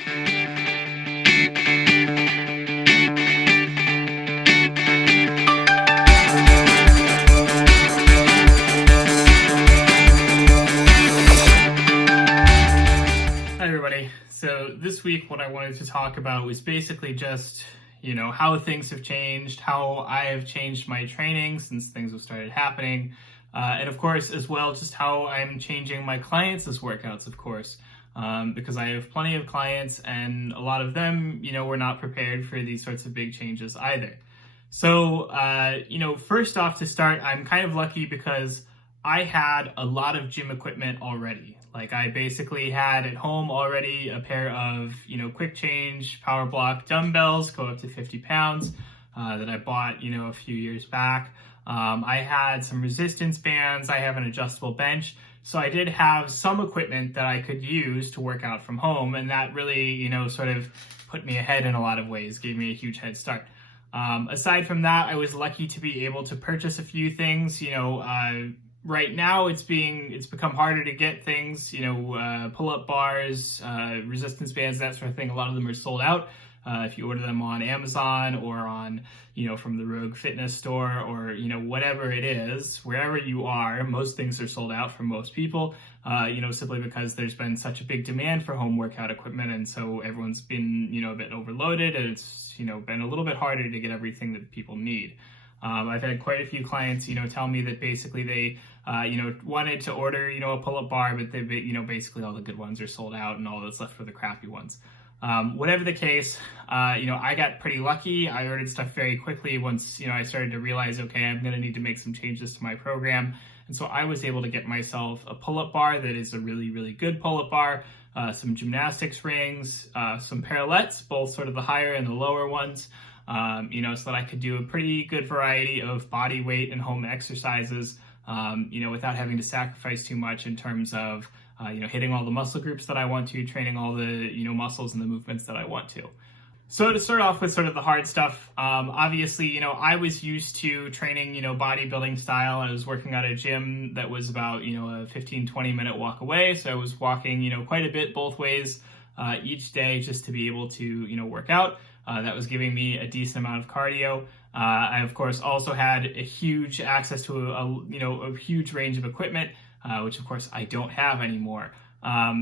Hi everybody. So this week what I wanted to talk about was basically just, how things have changed, how I have changed my training since things have started happening, and of course as well just how I'm changing my clients' workouts, of course, because I have plenty of clients and a lot of them, were not prepared for these sorts of big changes either. So, first off to start, I'm kind of lucky because I had a lot of gym equipment already. Like I basically had at home already a pair of, quick change power block dumbbells, go up to 50 pounds, that I bought, a few years back. I had some resistance bands. I have an adjustable bench. So I did have some equipment that I could use to work out from home. And that really, sort of put me ahead in a lot of ways, gave me a huge head start. Aside from that, I was lucky to be able to purchase a few things. Right now it's become harder to get things, pull-up bars, resistance bands, that sort of thing. A lot of them are sold out. If you order them on Amazon or on, from the Rogue Fitness store or, whatever it is, wherever you are, most things are sold out for most people, simply because there's been such a big demand for home workout equipment. And so everyone's been, a bit overloaded, and it's, been a little bit harder to get everything that people need. I've had quite a few clients, tell me that basically they, wanted to order, a pull-up bar, but they, basically all the good ones are sold out and all that's left are the crappy ones. Whatever the case, I got pretty lucky. I ordered stuff very quickly once, I started to realize, okay, I'm going to need to make some changes to my program. And so I was able to get myself a pull-up bar that is a really, really good pull-up bar, some gymnastics rings, some parallettes, both sort of the higher and the lower ones. So that I could do a pretty good variety of body weight and home exercises, without having to sacrifice too much in terms of, hitting all the muscle groups that I want to, training all the, muscles and the movements that I want to. So to start off with sort of the hard stuff, obviously, I was used to training, bodybuilding style. I was working at a gym that was about, a 15-20 minute walk away. So I was walking, quite a bit both ways each day just to be able to, work out. That was giving me a decent amount of cardio. I, of course, also had a huge access to a huge range of equipment, which, of course, I don't have anymore.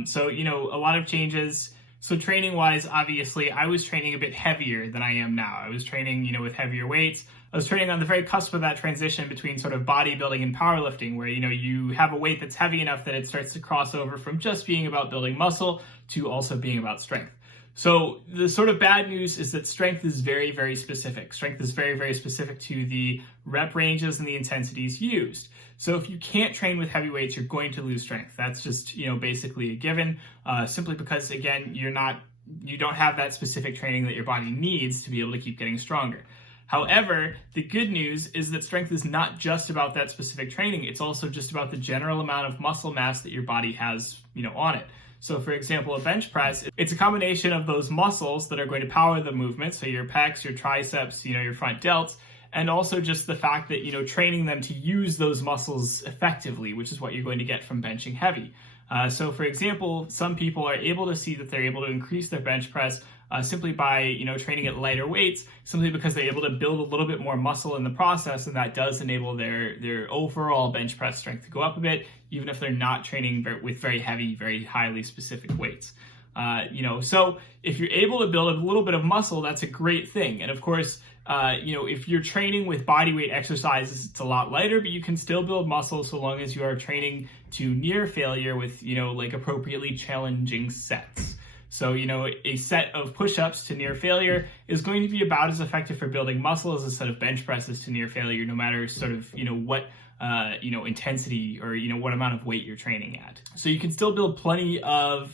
So, a lot of changes. So training-wise, obviously, I was training a bit heavier than I am now. I was training, with heavier weights. I was training on the very cusp of that transition between sort of bodybuilding and powerlifting, where, you have a weight that's heavy enough that it starts to cross over from just being about building muscle to also being about strength. So the sort of bad news is that strength is very, very specific. Strength is very, very specific to the rep ranges and the intensities used. So if you can't train with heavy weights, you're going to lose strength. That's just, basically a given, simply because, again, you don't have that specific training that your body needs to be able to keep getting stronger. However, the good news is that strength is not just about that specific training. It's also just about the general amount of muscle mass that your body has, on it. So for example, a bench press, it's a combination of those muscles that are going to power the movement. So your pecs, your triceps, your front delts, and also just the fact that, training them to use those muscles effectively, which is what you're going to get from benching heavy. So for example, some people are able to see that they're able to increase their bench press simply by, training at lighter weights, simply because they're able to build a little bit more muscle in the process, and that does enable their overall bench press strength to go up a bit, even if they're not training with very heavy, very highly specific weights. So if you're able to build a little bit of muscle, that's a great thing. And of course, if you're training with body weight exercises, it's a lot lighter, but you can still build muscle so long as you are training to near failure with, appropriately challenging sets. So, a set of push-ups to near failure is going to be about as effective for building muscle as a set of bench presses to near failure, no matter sort of, what, intensity or, what amount of weight you're training at. So you can still build plenty of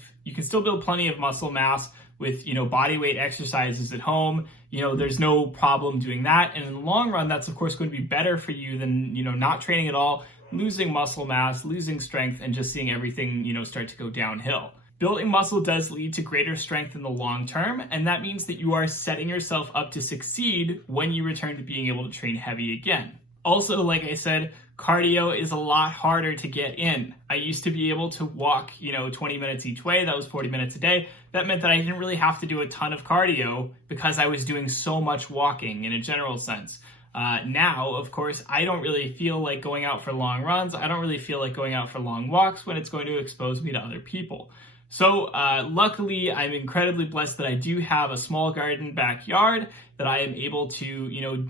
muscle mass with, body weight exercises at home. There's no problem doing that. And in the long run, that's of course going to be better for you than, not training at all, losing muscle mass, losing strength, and just seeing everything, start to go downhill. Building muscle does lead to greater strength in the long term, and that means that you are setting yourself up to succeed when you return to being able to train heavy again. Also, like I said, cardio is a lot harder to get in. I used to be able to walk, 20 minutes each way. That was 40 minutes a day. That meant that I didn't really have to do a ton of cardio because I was doing so much walking in a general sense. Now, of course, I don't really feel like going out for long runs. I don't really feel like going out for long walks when it's going to expose me to other people. So luckily, I'm incredibly blessed that I do have a small garden backyard that I am able to,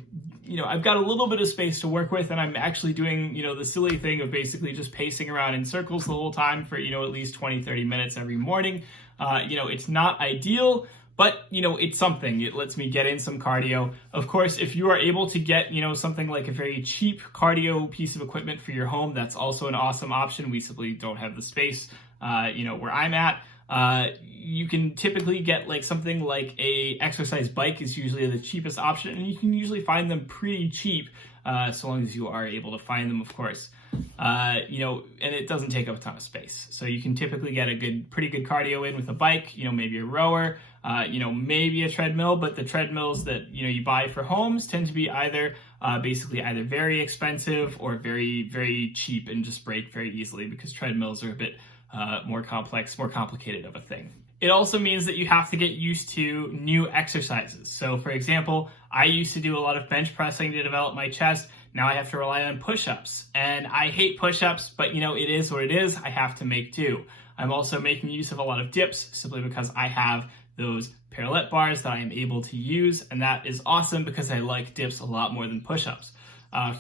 I've got a little bit of space to work with, and I'm actually doing, the silly thing of basically just pacing around in circles the whole time for, at least 20, 30 minutes every morning. It's not ideal, but, it's something. It lets me get in some cardio. Of course, if you are able to get, something like a very cheap cardio piece of equipment for your home, that's also an awesome option. We simply don't have the space, where I'm at. You can typically get like something like a exercise bike is usually the cheapest option, and you can usually find them pretty cheap, so long as you are able to find them, of course. And it doesn't take up a ton of space. So you can typically get pretty good cardio in with a bike, maybe a rower, maybe a treadmill, but the treadmills that, you buy for homes tend to be either very expensive or very, very cheap and just break very easily because treadmills are a bit more complex, more complicated of a thing. It also means that you have to get used to new exercises. So for example, I used to do a lot of bench pressing to develop my chest. Now I have to rely on push-ups, and I hate push-ups, but it is what it is. I have to make do. I'm also making use of a lot of dips simply because I have those parallel bars that I am able to use, and that is awesome because I like dips a lot more than push-ups.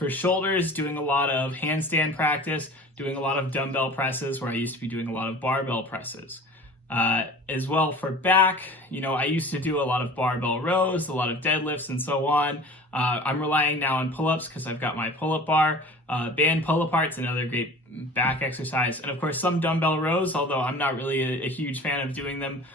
For shoulders, doing a lot of handstand practice, doing a lot of dumbbell presses where I used to be doing a lot of barbell presses. As well for back, I used to do a lot of barbell rows, a lot of deadlifts and so on. I'm relying now on pull-ups because I've got my pull-up bar. Band pull-apart's another great back exercise. And of course, some dumbbell rows, although I'm not really a huge fan of doing them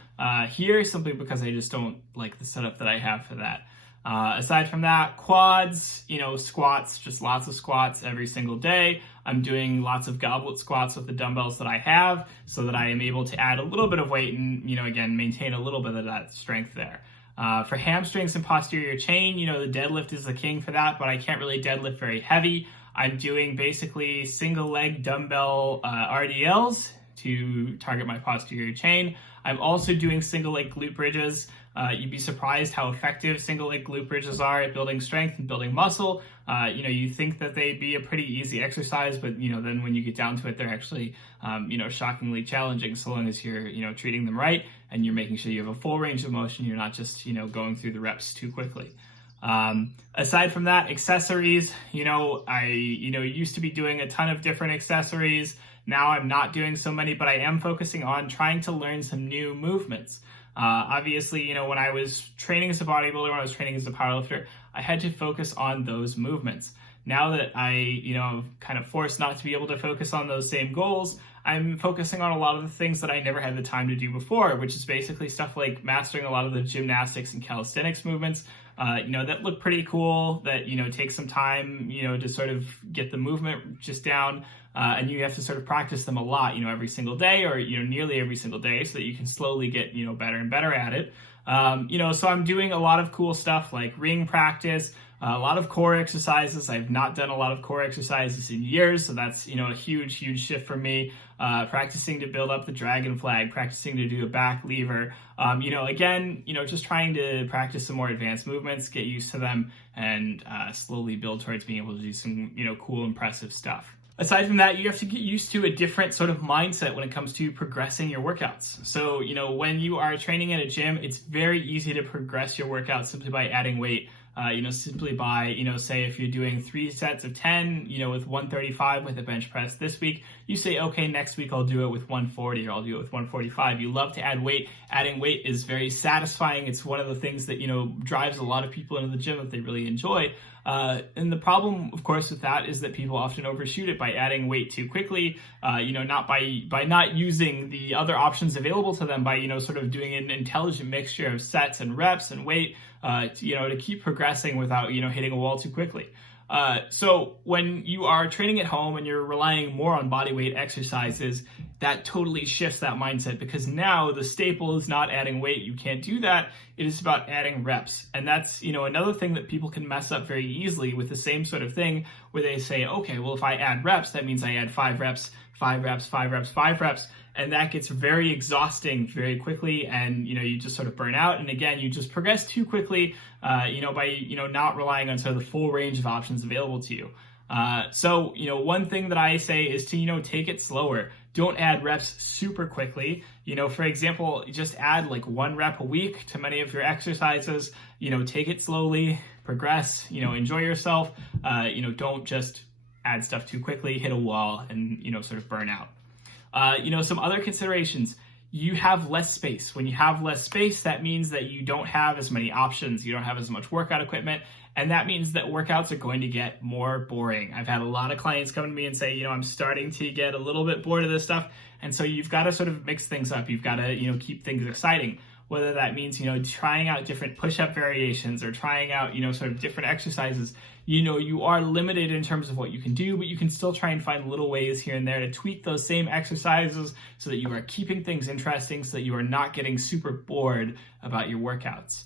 here simply because I just don't like the setup that I have for that. Aside from that, quads, squats, just lots of squats every single day. I'm doing lots of goblet squats with the dumbbells that I have so that I am able to add a little bit of weight and, again, maintain a little bit of that strength there. For hamstrings and posterior chain, the deadlift is the king for that, but I can't really deadlift very heavy. I'm doing basically single leg dumbbell RDLs to target my posterior chain. I'm also doing single leg glute bridges. You'd be surprised how effective single leg glute bridges are at building strength and building muscle. You think that they'd be a pretty easy exercise, but then when you get down to it, they're actually shockingly challenging so long as you're treating them right and you're making sure you have a full range of motion. You're not just going through the reps too quickly. Aside from that, accessories, I used to be doing a ton of different accessories. Now I'm not doing so many, but I am focusing on trying to learn some new movements. Obviously, when I was training as a bodybuilder, when I was training as a powerlifter, I had to focus on those movements. Now that I, kind of forced not to be able to focus on those same goals, I'm focusing on a lot of the things that I never had the time to do before, which is basically stuff like mastering a lot of the gymnastics and calisthenics movements, that look pretty cool, that, take some time, to sort of get the movement just down. And you have to sort of practice them a lot, every single day or, nearly every single day so that you can slowly get, better and better at it. So I'm doing a lot of cool stuff like ring practice, a lot of core exercises. I've not done a lot of core exercises in years, so that's, a huge, huge shift for me. Practicing to build up the dragon flag, practicing to do a back lever. Just trying to practice some more advanced movements, get used to them, and slowly build towards being able to do some, cool, impressive stuff. Aside from that, you have to get used to a different sort of mindset when it comes to progressing your workouts. So, when you are training in a gym, it's very easy to progress your workouts simply by adding weight. Simply by, say if you're doing 3 sets of 10, with 135 with a bench press this week, you say, okay, next week I'll do it with 140 or I'll do it with 145. You love to add weight. Adding weight is very satisfying. It's one of the things that, drives a lot of people into the gym that they really enjoy. And the problem, of course, with that is that people often overshoot it by adding weight too quickly, not by not using the other options available to them by, sort of doing an intelligent mixture of sets and reps and weight, to keep progressing without, hitting a wall too quickly. So when you are training at home and you're relying more on body weight exercises, that totally shifts that mindset, because now the staple is not adding weight. You can't do that. It is about adding reps. And that's, another thing that people can mess up very easily with the same sort of thing, where they say, okay, well, if I add reps, that means I add 5 reps, 5 reps, 5 reps, 5 reps. And that gets very exhausting very quickly, and you just sort of burn out. And again, you just progress too quickly, by not relying on sort of the full range of options available to you. So one thing that I say is to take it slower. Don't add reps super quickly. For example, just add like 1 rep a week to many of your exercises. Take it slowly, progress. Enjoy yourself. Don't just add stuff too quickly, hit a wall, and sort of burn out. Some other considerations. You have less space. When you have less space, that means that you don't have as many options. You don't have as much workout equipment. And that means that workouts are going to get more boring. I've had a lot of clients come to me and say, I'm starting to get a little bit bored of this stuff. And so you've got to sort of mix things up. You've got to, keep things exciting. Whether that means, trying out different push-up variations or trying out, sort of different exercises. You are limited in terms of what you can do, but you can still try and find little ways here and there to tweak those same exercises so that you are keeping things interesting, so that you are not getting super bored about your workouts.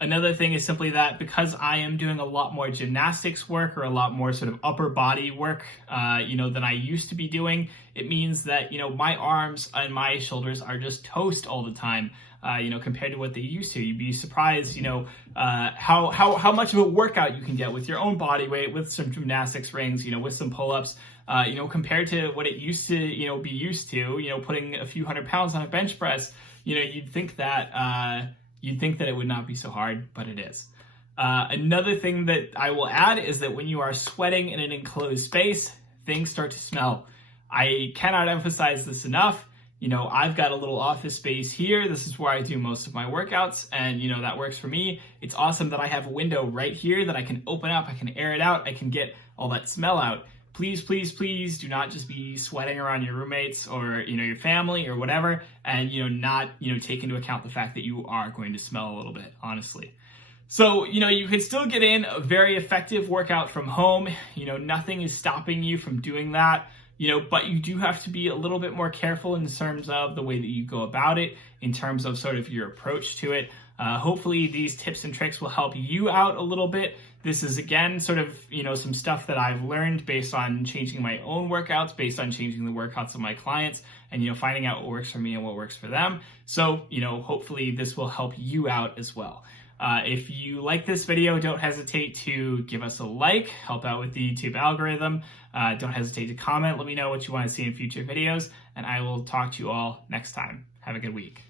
Another thing is simply that because I am doing a lot more gymnastics work, or a lot more sort of upper body work, than I used to be doing, it means that, my arms and my shoulders are just toast all the time, compared to what they used to. You'd be surprised, how much of a workout you can get with your own body weight, with some gymnastics rings, with some pull-ups, compared to what it used to, be used to, putting a few hundred pounds on a bench press. You'd think that it would not be so hard, but it is. Another thing that I will add is that when you are sweating in an enclosed space, things start to smell. I cannot emphasize this enough. I've got a little office space here. This is where I do most of my workouts, and that works for me. It's awesome that I have a window right here that I can open up, I can air it out, I can get all that smell out. Please, please, please do not just be sweating around your roommates or, your family or whatever, and, not, take into account the fact that you are going to smell a little bit, honestly. So, you can still get in a very effective workout from home. Nothing is stopping you from doing that, but you do have to be a little bit more careful in terms of the way that you go about it, in terms of sort of your approach to it. Hopefully these tips and tricks will help you out a little bit. This is, again, sort of, some stuff that I've learned based on changing my own workouts, based on changing the workouts of my clients, and, finding out what works for me and what works for them. So, hopefully this will help you out as well. If you like this video, don't hesitate to give us a like, help out with the YouTube algorithm. Don't hesitate to comment. Let me know what you want to see in future videos, and I will talk to you all next time. Have a good week.